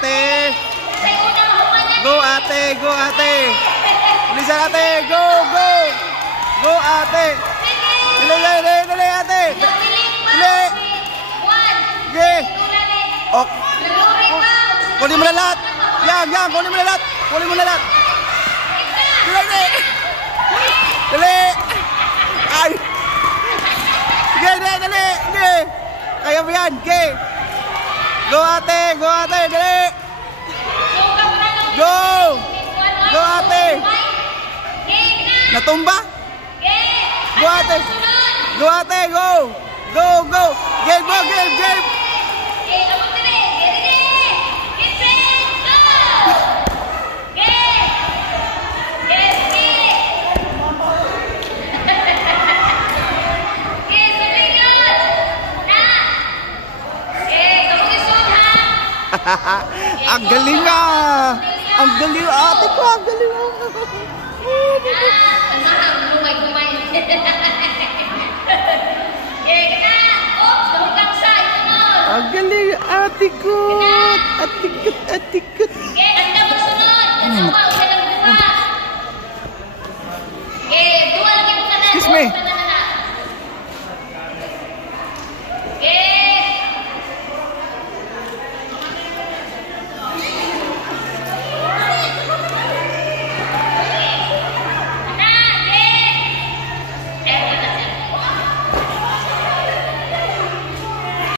ate. Go ate, go ate. Bilisan ate, go, go. Go ate. Dali ate. Dali. Sige. Ok. Kunin mo na lahat. Yan, kunin mo na lahat. Kunin mo na lahat. Dali. Dali. Ay. Sige, dali. Sige. Kaya mo yan. Sige. Go ate, dali. Go. Go ate. Natumba? Go ate. Go ate, go. Go, go. Game, go, game. Ang galing ah! Ang galing ate ko! Ang galing ah! Ang galing ate ko! Ate ko!